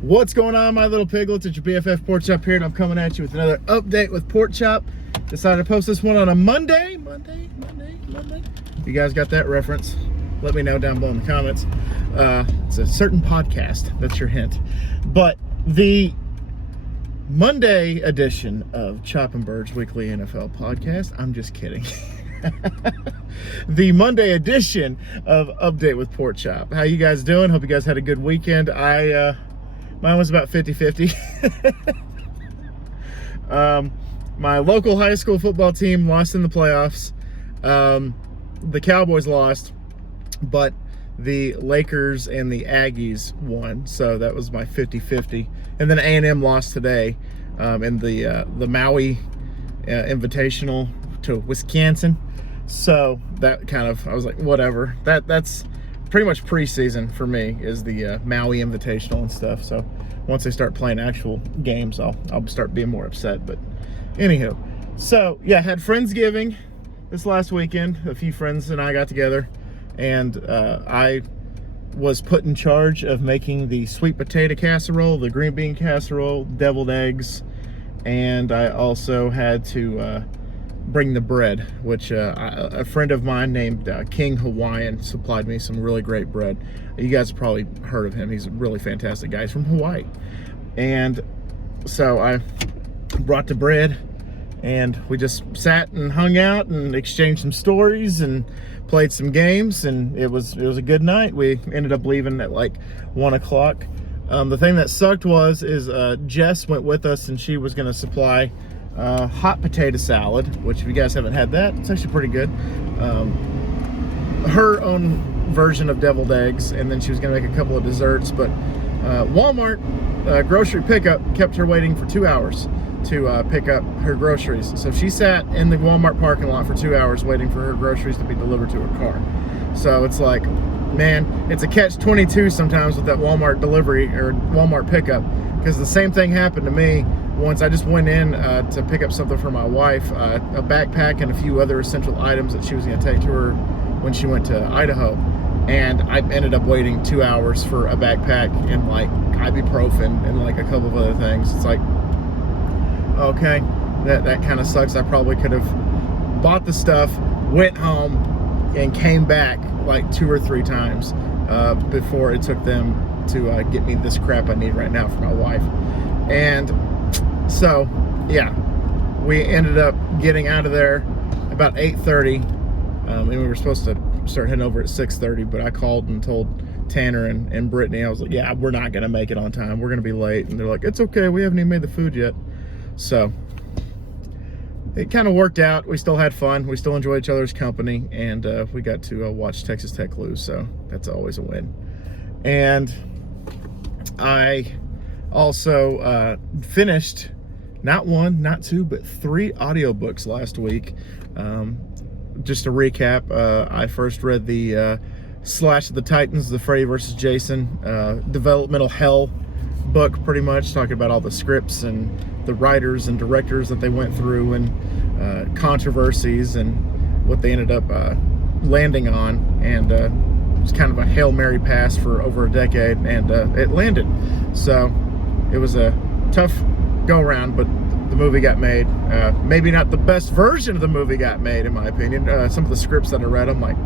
What's going on, my little piglets? It's your BFF Pork Chop here, and I'm coming at you with another update with Pork Chop. Decided to post this one on a Monday. You guys got that reference? Let me know down below in the comments. It's a certain podcast. That's your hint. But the Monday edition of Chopping Birds Weekly NFL Podcast. I'm just kidding. The Monday edition of Update with Pork Chop. How you guys doing? Hope you guys had a good weekend. Mine was about 50-50. My local high school football team lost in the playoffs. The Cowboys lost, but the Lakers and the Aggies won. So that was my 50-50. And then A&M lost today in the Maui Invitational to Wisconsin. So that kind of, I was like, whatever. That's pretty much preseason for me, is the Maui Invitational and stuff. So once they start playing actual games, I'll start being more upset. But anywho, so yeah, had Friendsgiving this last weekend. A few friends and I got together, and I was put in charge of making the sweet potato casserole, the green bean casserole, deviled eggs, and I also had to bring the bread, which a friend of mine named King Hawaiian supplied me some really great bread. You guys have probably heard of him. He's a really fantastic guy. He's from Hawaii. And so I brought the bread, and we just sat and hung out and exchanged some stories and played some games, and it was a good night. We ended up leaving at like 1 o'clock. The thing that sucked is Jess went with us, and she was going to supply hot potato salad, which if you guys haven't had that, it's actually pretty good. Her own version of deviled eggs, and then she was going to make a couple of desserts, but Walmart grocery pickup kept her waiting for 2 hours to pick up her groceries. So she sat in the Walmart parking lot for 2 hours waiting for her groceries to be delivered to her car. So it's like, man, it's a catch-22 sometimes with that Walmart delivery or Walmart pickup, because the same thing happened to me once. I just went in to pick up something for my wife, a backpack and a few other essential items that she was going to take to her when she went to Idaho. And I ended up waiting 2 hours for a backpack and like ibuprofen and like a couple of other things. It's like, okay, that kind of sucks. I probably could have bought the stuff, went home, and came back like 2 or 3 times before it took them to get me this crap I need right now for my wife. And so, yeah, we ended up getting out of there about 8:30, and we were supposed to start heading over at 6:30, but I called and told Tanner and Brittany, I was like, yeah, we're not going to make it on time. We're going to be late. And they're like, it's okay. We haven't even made the food yet. So it kind of worked out. We still had fun. We still enjoyed each other's company, and we got to watch Texas Tech lose. So that's always a win. And I also finished not 1, not 2, but 3 audiobooks last week. Just to recap, I first read the Slash of the Titans, the Freddy vs. Jason developmental hell book, pretty much talking about all the scripts and the writers and directors that they went through, and controversies and what they ended up landing on. And it was kind of a Hail Mary pass for over a decade, and it landed. So it was a tough go around, but the movie got made. Maybe not the best version of the movie got made, in my opinion. Some of the scripts that I read, I'm like,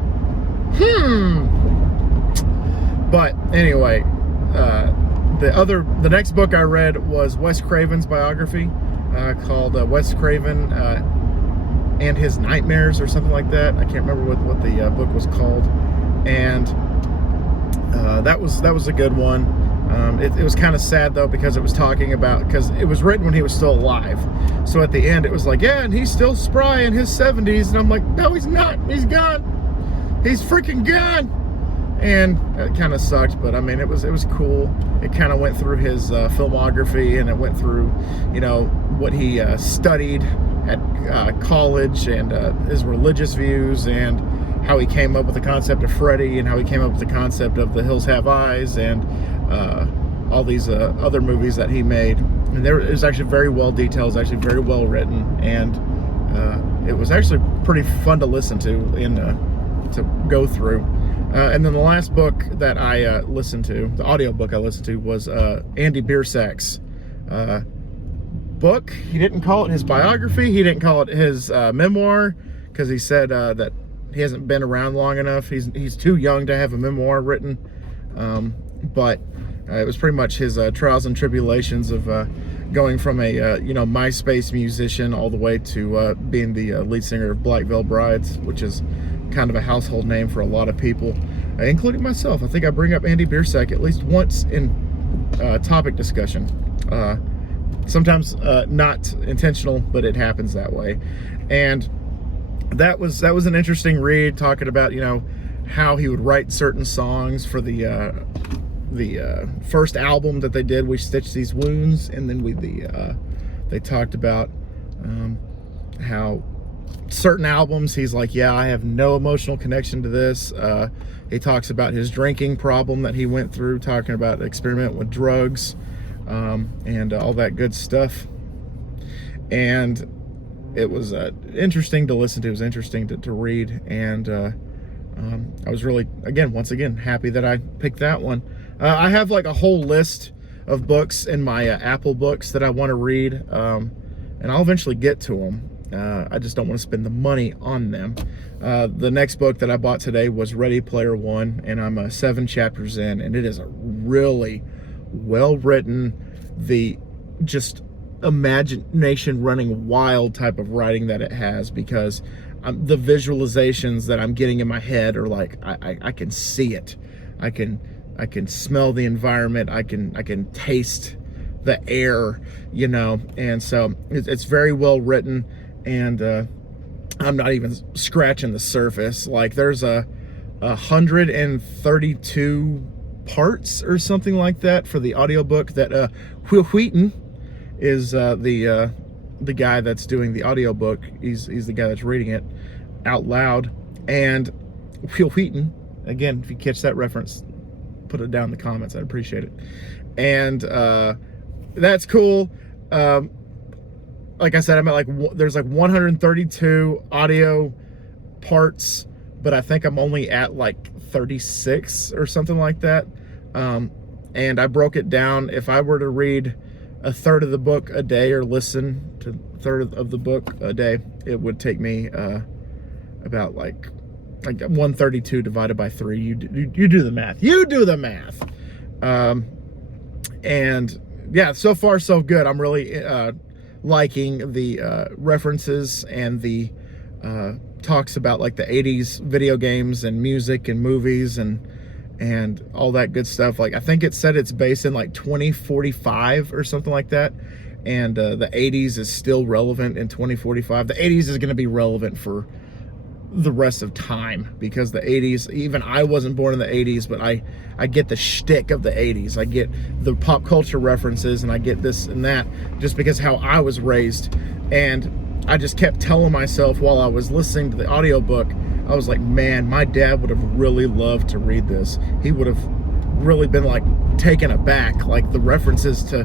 But anyway, the next book I read was Wes Craven's biography, called Wes Craven and His Nightmares, or something like that. I can't remember what the book was called. And that was a good one. It was kind of sad though, because it was talking about, because it was written when he was still alive. So at the end it was like, yeah, and he's still spry in his 70s. And I'm like, no, he's not. He's gone. He's freaking gone. And it kind of sucked, but I mean, it was cool. It kind of went through his filmography, and it went through, you know, what he studied at college, and his religious views, and how he came up with the concept of Freddy, and how he came up with the concept of The Hills Have Eyes, and all these other movies that he made. And it was actually very well detailed, it was actually very well written, and it was actually pretty fun to listen to and to go through. And then the last book that I listened to, the audiobook I listened to, was Andy Biersack's book. He didn't call it his biography. He didn't call it his memoir, because he said that he hasn't been around long enough. He's too young to have a memoir written. But it was pretty much his trials and tribulations of going from a MySpace musician all the way to being the lead singer of Black Veil Brides, which is kind of a household name for a lot of people, including myself. I think I bring up Andy Biersack at least once in topic discussion. Sometimes not intentional, but it happens that way. And that was an interesting read, talking about how he would write certain songs for the first album that they did, We Stitched These Wounds, and then they talked about how certain albums he's like, yeah, I have no emotional connection to this. He talks about his drinking problem that he went through, talking about experimenting with drugs, and all that good stuff. And it was interesting to listen to. It was interesting to read, and I was really, once again, happy that I picked that one. I have like a whole list of books in my Apple Books that I want to read, and I'll eventually get to them. I just don't want to spend the money on them. The next book that I bought today was Ready Player One, and I'm 7 chapters in, and it is a really well written, the just imagination running wild type of writing that it has, because the visualizations that I'm getting in my head are like, I can see it. I can smell the environment. I can taste the air, and so it's very well written. And I'm not even scratching the surface. Like, there's 132 parts or something like that for the audiobook that Will Wheaton is the guy that's doing the audiobook. He's the guy that's reading it out loud. And Will Wheaton, again, if you catch that reference, put it down in the comments. I'd appreciate it. And that's cool. Like I said, I'm at there's 132 audio parts, but I think I'm only at 36 or something like that. And I broke it down. If I were to read a third of the book a day, or listen to a third of the book a day, it would take me about 132 divided by 3. You do the math. You do the math. And yeah, so far so good. I'm really liking the references and the talks about the 80s video games and music and movies and all that good stuff. I think it said it's based in 2045 or something like that, and the 80s is still relevant in 2045. The 80s is going to be relevant for the rest of time, because the 80s, even I wasn't born in the 80s, but I get the shtick of the 80s. I get the pop culture references, and I get this and that just because how I was raised. And I just kept telling myself while I was listening to the audiobook, I was like, man, my dad would have really loved to read this. He would have really been taken aback, the references to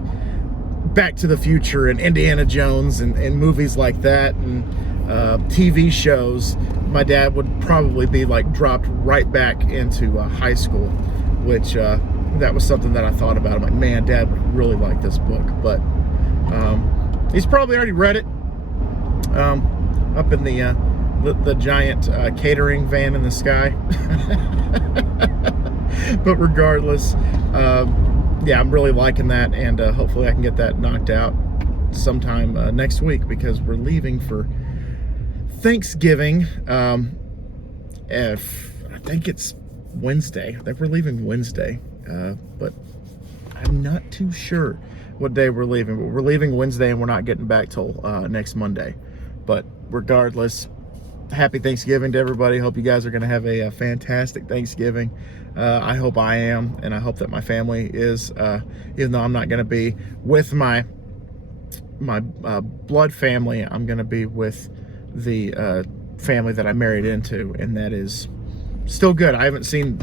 Back to the Future and Indiana Jones and movies like that, and TV shows. My dad would probably be dropped right back into high school, which that was something that I thought about. I'm like, man, Dad would really like this book. But he's probably already read it up in the giant catering van in the sky. But regardless, yeah, I'm really liking that, and hopefully I can get that knocked out sometime next week, because we're leaving for Thanksgiving. If I think it's Wednesday. I think we're leaving Wednesday, but I'm not too sure what day we're leaving. But we're leaving Wednesday, and we're not getting back till next Monday. But regardless, happy Thanksgiving to everybody. Hope you guys are going to have a fantastic Thanksgiving. I hope I am, and I hope that my family is, even though I'm not going to be with my blood family. I'm going to be with the family that I married into, and that is still good. I haven't seen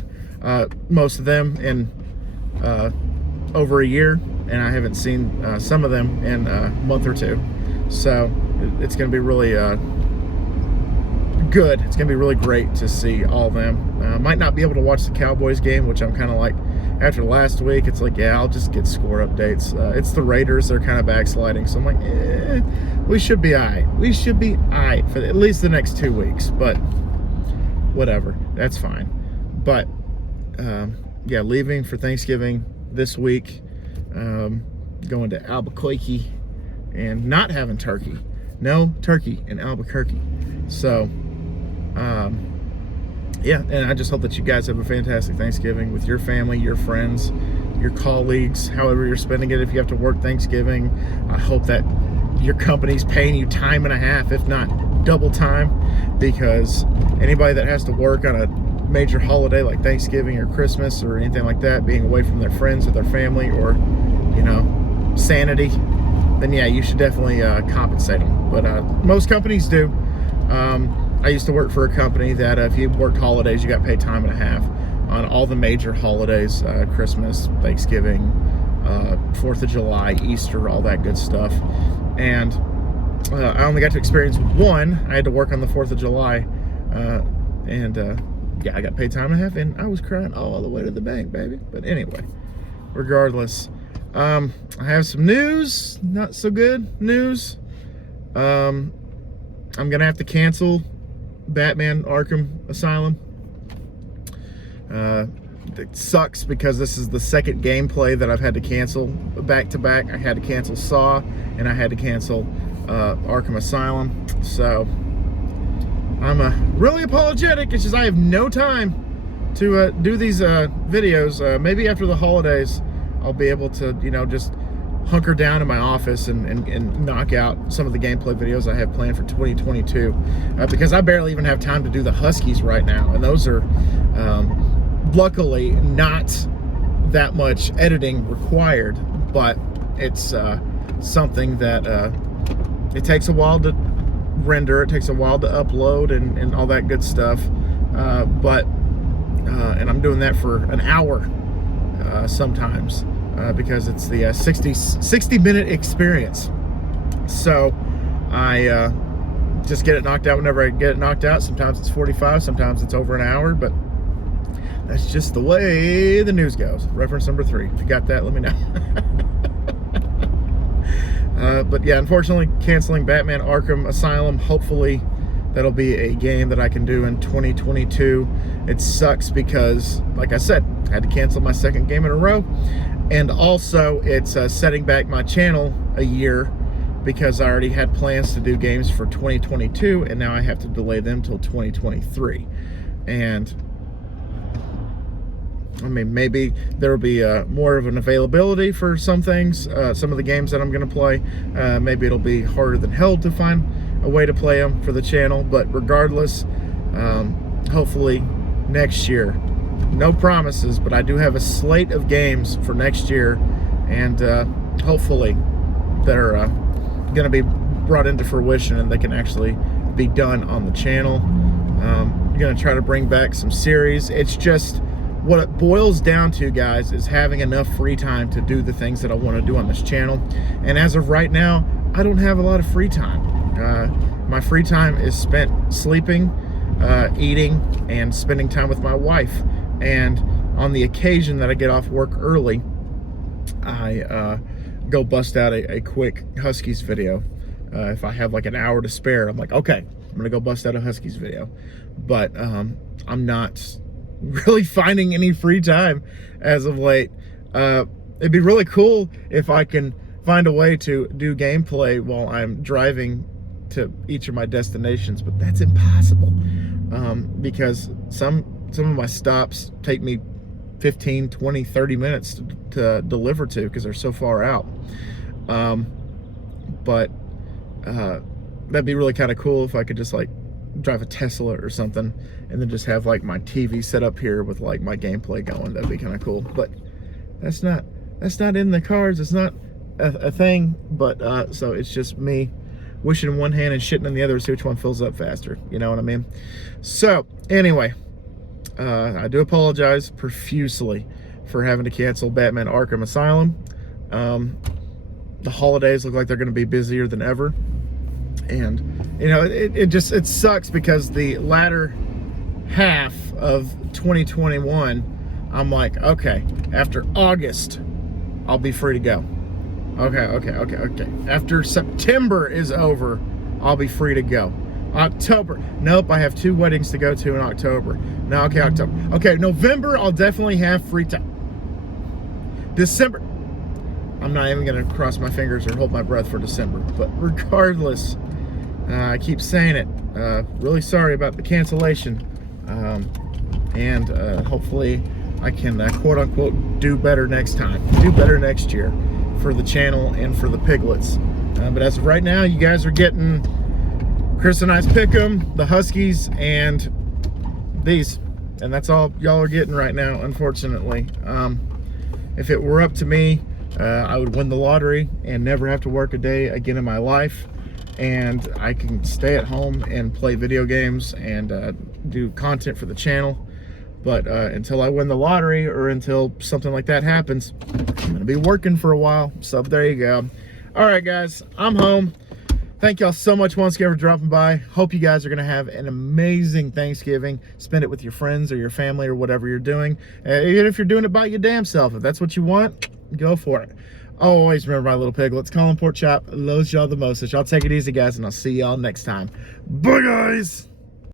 most of them in over a year, and I haven't seen some of them in a month or two. So it's going to be really good. It's going to be really great to see all of them. Might not be able to watch the Cowboys game, which I'm kind of like, after last week, it's like, yeah, I'll just get score updates. It's the Raiders, they're kind of backsliding, so I'm like, we should be all right. We should be all right for at least the next 2 weeks, but whatever, that's fine. But yeah, leaving for Thanksgiving this week, going to Albuquerque and not having turkey. No turkey in Albuquerque. So yeah, and I just hope that you guys have a fantastic Thanksgiving with your family, your friends, your colleagues, however you're spending it. If you have to work Thanksgiving, I hope that your company's paying you time and a half, if not double time, because anybody that has to work on a major holiday like Thanksgiving or Christmas or anything like that, being away from their friends or their family or, you know, sanity, then yeah, you should definitely compensate them. But most companies do. I used to work for a company that if you worked holidays, you got paid time and a half on all the major holidays, Christmas, Thanksgiving, 4th of July, Easter, all that good stuff. And I only got to experience one. I had to work on the 4th of July, and yeah, I got paid time and a half, and I was crying all the way to the bank, baby. But anyway, regardless, I have some news, not so good news. I'm gonna have to cancel Batman Arkham Asylum. It sucks because this is the second gameplay that I've had to cancel back to back. I had to cancel Saw, and I had to cancel Arkham Asylum. So I'm really apologetic. It's just I have no time to do these videos. Maybe after the holidays, I'll be able to, you know, just hunker down in my office and knock out some of the gameplay videos I have planned for 2022, because I barely even have time to do the Huskies right now, and those are luckily not that much editing required, but it's something that it takes a while to render, it takes a while to upload and all that good stuff, but and I'm doing that for an hour sometimes, because it's the 60-minute experience. So I just get it knocked out whenever I get it knocked out. Sometimes it's 45, sometimes it's over an hour, but that's just the way the news goes. Reference number 3. If you got that, let me know. But yeah, unfortunately, canceling Batman Arkham Asylum. Hopefully that'll be a game that I can do in 2022. It sucks because, like I said, I had to cancel my second game in a row. And also, it's setting back my channel a year because I already had plans to do games for 2022, and now I have to delay them till 2023. And I mean, maybe there will be more of an availability for some things, some of the games that I'm going to play. Maybe it'll be harder than hell to find a way to play them for the channel, but regardless, hopefully next year. No promises, but I do have a slate of games for next year, and hopefully they're going to be brought into fruition and they can actually be done on the channel. I'm going to try to bring back some series. It's just what it boils down to, guys, is having enough free time to do the things that I want to do on this channel. And as of right now, I don't have a lot of free time. My free time is spent sleeping, eating, and spending time with my wife. And on the occasion that I get off work early, I go bust out a quick Huskies video. If I have like an hour to spare, I'm like, okay, I'm gonna go bust out a Huskies video. But I'm not really finding any free time as of late. It'd be really cool if I can find a way to do gameplay while I'm driving to each of my destinations, but that's impossible, because some of my stops take me 15, 20, 30 minutes to deliver to because they're so far out. But that'd be really kind of cool if I could just like drive a Tesla or something and then just have like my TV set up here with like my gameplay going. That'd be kind of cool, but that's not in the cards. It's not a thing, but so it's just me wishing in one hand and shitting in the other to see which one fills up faster, you know what I mean? So anyway, I do apologize profusely for having to cancel Batman Arkham Asylum. The holidays look like they're going to be busier than ever, and you know, it sucks because the latter half of 2021, I'm like, okay, after August, I'll be free to go. Okay. After September is over, I'll be free to go. October, nope, I have 2 weddings to go to in October. No, okay, October. Okay, November, I'll definitely have free time. December, I'm not even gonna cross my fingers or hold my breath for December, but regardless, I keep saying it, really sorry about the cancellation, and hopefully I can quote unquote do better next time, do better next year for the channel and for the piglets. But as of right now, you guys are getting Chris and I's Pick'em, the Huskies, and these, and that's all y'all are getting right now, unfortunately. If it were up to me, I would win the lottery and never have to work a day again in my life, and I can stay at home and play video games and do content for the channel. But until I win the lottery, or until something like that happens, I'm gonna be working for a while. So there you go. All right, guys, I'm home. Thank y'all so much once again for dropping by. Hope you guys are gonna have an amazing Thanksgiving. Spend it with your friends or your family or whatever you're doing. Even if you're doing it by your damn self, if that's what you want, go for it. Always remember, my little piglets, Colin Pork Chop loves y'all the most. Y'all take it easy, guys, and I'll see y'all next time. Bye, guys.